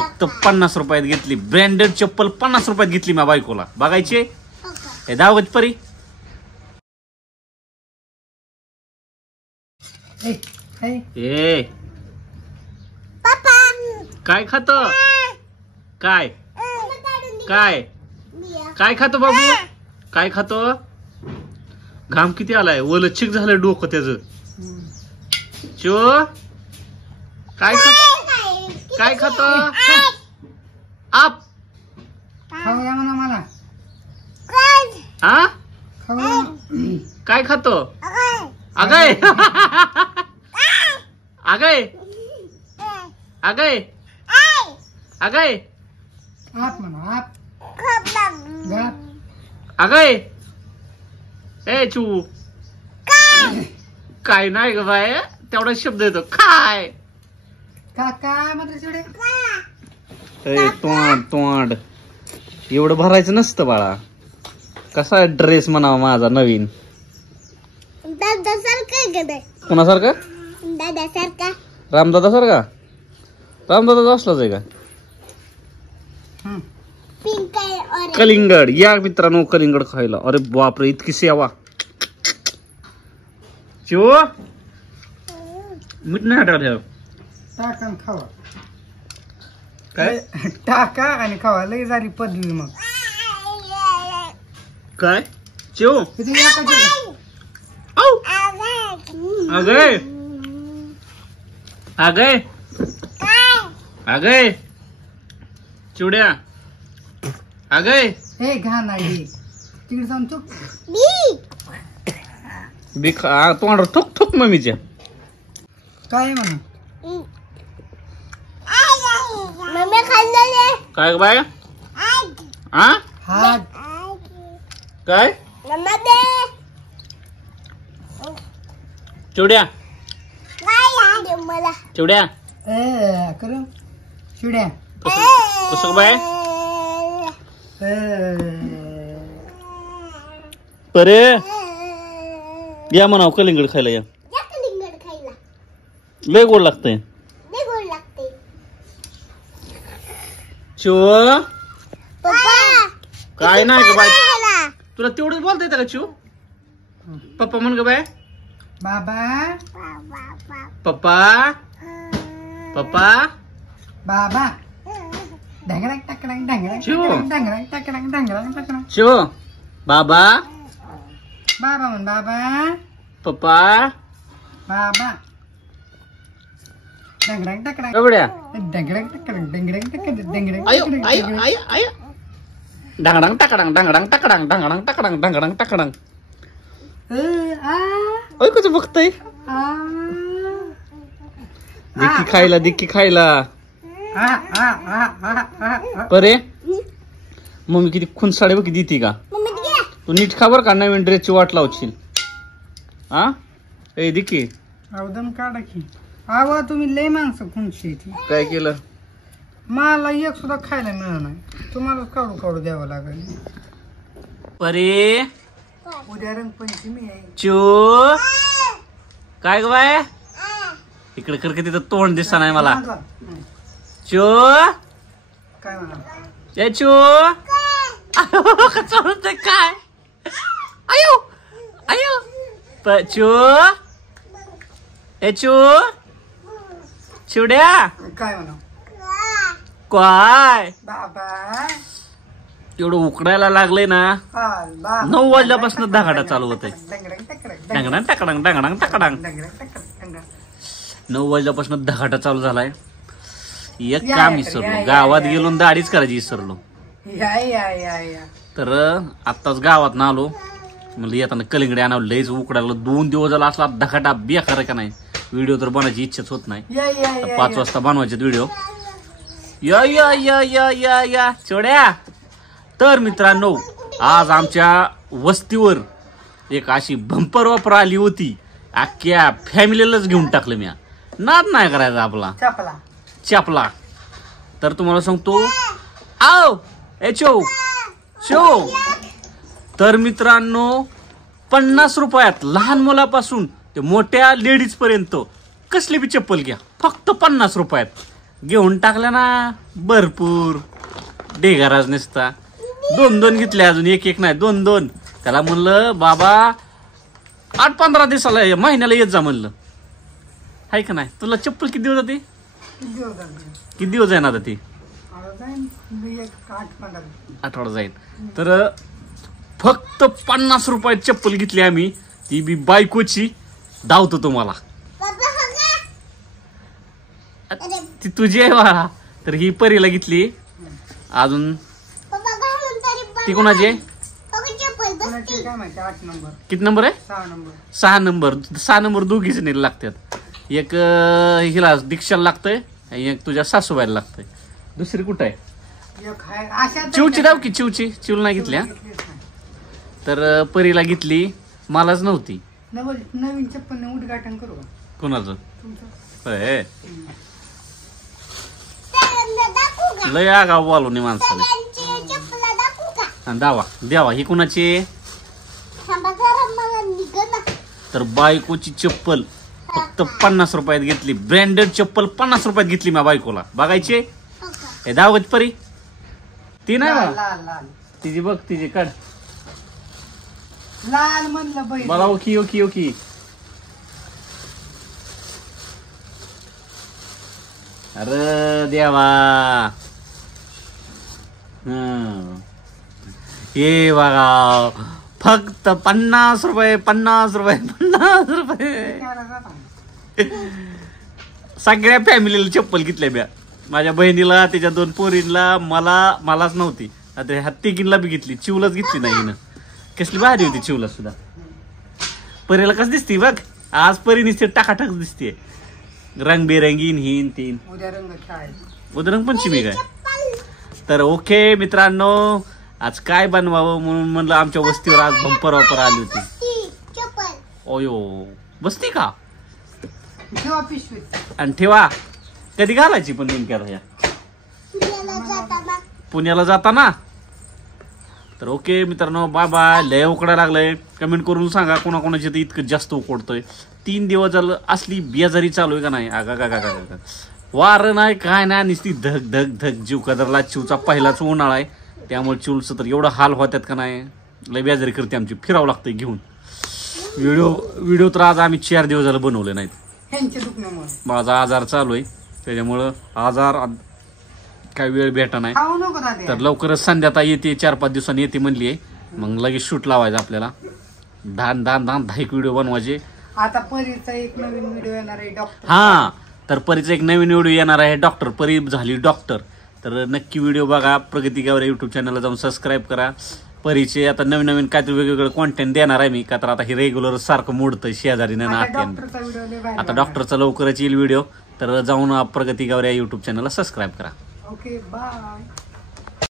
फक्त 50 रुपयात घेतली. ब्रँडेड चप्पल 50 रुपयात घेतली माझ्या बायकोला. बघायचे हे दावत परी. ए काय खात? काय काय काय खातो बाबू? काय खातो? घाम किती आलाय, ओलं चिक झालं डोकं त्याचं. चो काय खात? काय खातो? आप खाऊया म्हणा मला. हा काय खातो? अगय अगय अगय अगय आप म्हणा आप. अगय ए चू काय नाही ग बाय, तेवढा शब्द येतो काय. काय मात्र चिडे. तोंड तोंड एवढं भरायचं नसतं बाळा. कसा ड्रेस म्हणावा माझा नवीन? कोणासारखा? दादासारखा. रामदादा सारखा? रामदादा असलाच आहे का? पिंक आहे. कलिंगड या मित्रांनो, कलिंगड खायला. अरे बापरे इतकी सेवा. चिव मीठ नाही आठवत. टाका आणि खावा. काय टाका आणि खावा. लई झाली पदवी मग. काय चिव? किती एकाची? अगय अगय अगय चिवड्या अगय. हे घाण आहे तिकडे जाऊन तू. तोंड ठोक ठोक मम्मीच्या. काय म्हणा मम्मी खाल्लेले. काय बाय? हा हात काय मम्मा दे. चिवड्या काय मला चिवड्या करू चिड्या. कसं बाय? परे या म्हणाव कलिंगड खायला. या कलिंगड खायला. लय गोड लागतंय. लय गोड लागते. चिव पप्पा काय नाही ग बाय, तुला तेवढंच बोलता येतं का चिव? पप्पा म्हण ग बाय. बाबा पप्पा पप्पा बाबा. ढंगरांग टाकरांग ढंगरांग चिव. ढंगरांग टाकरांग ढंगरांग टाकरांग. चिव बाबा बाबा म्हण बाबा. पप्पा बाबा ढंगरांग टाकरांग गबड्या. ढंगरांग टाकरांग ढंगरांग टाकरांग ढंगरांग आयो आयो आयो आयो. डांगडांग टाकडांग डांगडांग टाकडांग डांगडांग टाकडांग डांगडांग टाकडांग. ओय कसं बघतय. दिक्की खायला दिक्की खायला. परे मम्मी किती खुनसाडे बघ देते का? मम्मी दे. तू नीट खा बर का, नवीन ड्रेसची वाट लावशील. हा ए दिक्की अवदम काढा की. आवा तुम्ही लय माणसं खुनशी. काय केलं? मला एक सुद्धा खायला मिळणार नाही. तुम्हाला काढू काढू द्यावं लागेल. परे उद्या रंगपंचमी आहे. चो काय ग बाय? इकडे कर की, तिथं तोंड दिसत नाही मला. चो काय म्हणा ए चो काय आयो आयो चो ए चो चिवड्या काय म्हणा काय बाबा. एवढं उकडायला लागले ना. 9 वाजल्यापासून धागाडा चालू होत आहे. डांगडांग टाकडांग डांगडांग टाकडांग. 9 वाजल्यापासून धागाडा चालू झालाय. एक काम विसरलो, गावात गेलो दाढीच करायची विसरलो. तर आत्ताच गावात ना आलो, म्हणलं येताना कलिंगडे आणावं. लयच उकडायला 2 दिवस झाला. असला धकाटा बेकार का नाही. व्हिडिओ तर बनवायची इच्छाच होत नाही. 5 वाजता बनवायचे व्हिडिओ. या या या या या या चोड्या. तर मित्रांनो आज आमच्या वस्तीवर एक अशी बंपर ऑफर आली होती. अख्ख्या फॅमिलीलाच घेऊन टाकलं मी. नाद नाही करायचा आपला चपला. तर तुम्हाला सांगतो आओ ए चो चो. तर मित्रांनो 50 रुपयात लहान मुलापासून ते मोठ्या लेडीज पर्यंत कसली बी चप्पल घ्या, फक्त 50 रुपयात. घेऊन टाकल्या ना भरपूर ढेगाराज नसता. 2 घेतले अजून, एक नाही 2. त्याला म्हणलं बाबा 8-15 दिवसाला महिन्याला येत जा म्हणलं, हाय का नाही. तुला चप्पल किती दिवस जाते? किती दिवस जाईन आता ती? आठवडा जाईल. तर फक्त 50 रुपयात चप्पल घेतली आम्ही, ती बी बायकोची. धावतो तुम्हाला, ती तुझी आहे बाळा. तर ही परीला घेतली. अजून ती कोणाची आहे? किती नंबर आहे? 6 नंबर. 6 नंबर दोघीच नाही लागतात. एक हिला दीक्षाला लागतंय, एक तुझ्या सासूबाईला लागतंय. दुसरी कुठं आहे? चिवची दाव की चिवला नाही घेतल्या. तर परीला घेतली, मलाच नव्हती. नवीन चप्पल उद्घाटन करू का? कोणाचं? लय आगाव बोलू नाही माणसाला. द्यावा ही कुणाची? तर बायकोची चप्पल फक्त 50 रुपयात घेतली. ब्रँडेड चप्पल 50 रुपयात घेतली मी बायकोला. बघायची हे दावत परी ती नाही तिची बघ, तिची काढ लाल म्हणलं बघा. ओकी ओकी ओकी. अरे देवा, हे बघा फक्त 50 रुपये. सगळ्या फॅमिलीला चप्पल घेतल्या ब्या. माझ्या बहिणीला, त्याच्या 2 पोरींना, मलाच नव्हती. आता ह्या तिघींना बी घेतली. चिवलाच घेतली नाही हिनं. कसली भारी होती चिवला सुद्धा. परीला कसं दिसती बघ. आज परी दिसते टाकाटाक दिसते, रंगबेरंगीन हिन तीन. उद्या रंगपंचमी काय. तर ओके मित्रांनो, आज काय बनवावं म्हणून म्हणलं आमच्या वस्तीवर आज बंपर ऑफर आली होती. ओयो बसती का? आणि ठेवा. कधी घालायची पण नेमक्या पुण्याला जाताना. तर ओके मित्रांनो, बाय बाय. लय उकडा लागलंय. कमेंट करून सांगा कोणाकोणाची तर इतकं जास्त उकडतोय. 3 दिवस झालं असली बेजारी चालू आहे का नाही. आगा वारं नाही काय नाही, नुसती धग धग धग. जीव कदरला. चिवचा पहिलाच उन्हाळा आहे, त्यामुळे चिवचं तर एवढं हाल होतात का नाही. लय बेजारी करते आमची. फिरावं लागतंय घेऊन. व्हिडिओ तर आज आम्ही 4 दिवस झालं बनवले नाहीत. माझा आजार चालू आहे, त्याच्यामुळं आजार काय वेळ भेटा नाही. तर लवकरच संध्याता येते, 4-5 दिवसांनी येते म्हणली आहे. मग लगेच शूट लावायचं आपल्याला. 10 व्हिडिओ बनवायचे. आता परीचा एक नवीन व्हिडिओ येणार आहे डॉक्टर. हा, तर परीचा एक नवीन व्हिडिओ येणार आहे. डॉक्टर परी झाली डॉक्टर. तर नक्की व्हिडिओ बघा. प्रगती गावरे युट्यूब चॅनलला जाऊन सबस्क्राईब करा. परीचे आता नवीन काहीतरी वेगवेगळं कॉन्टेंट देणार आहे मी. का तर आता हे रेग्युलर सारखं मोडतंय शेजारी नाही. आता डॉक्टरचा लवकरच येईल व्हिडिओ. तर जाऊन प्रगती गावरे युट्यूब चॅनलला सबस्क्राईब करा. Okay bye.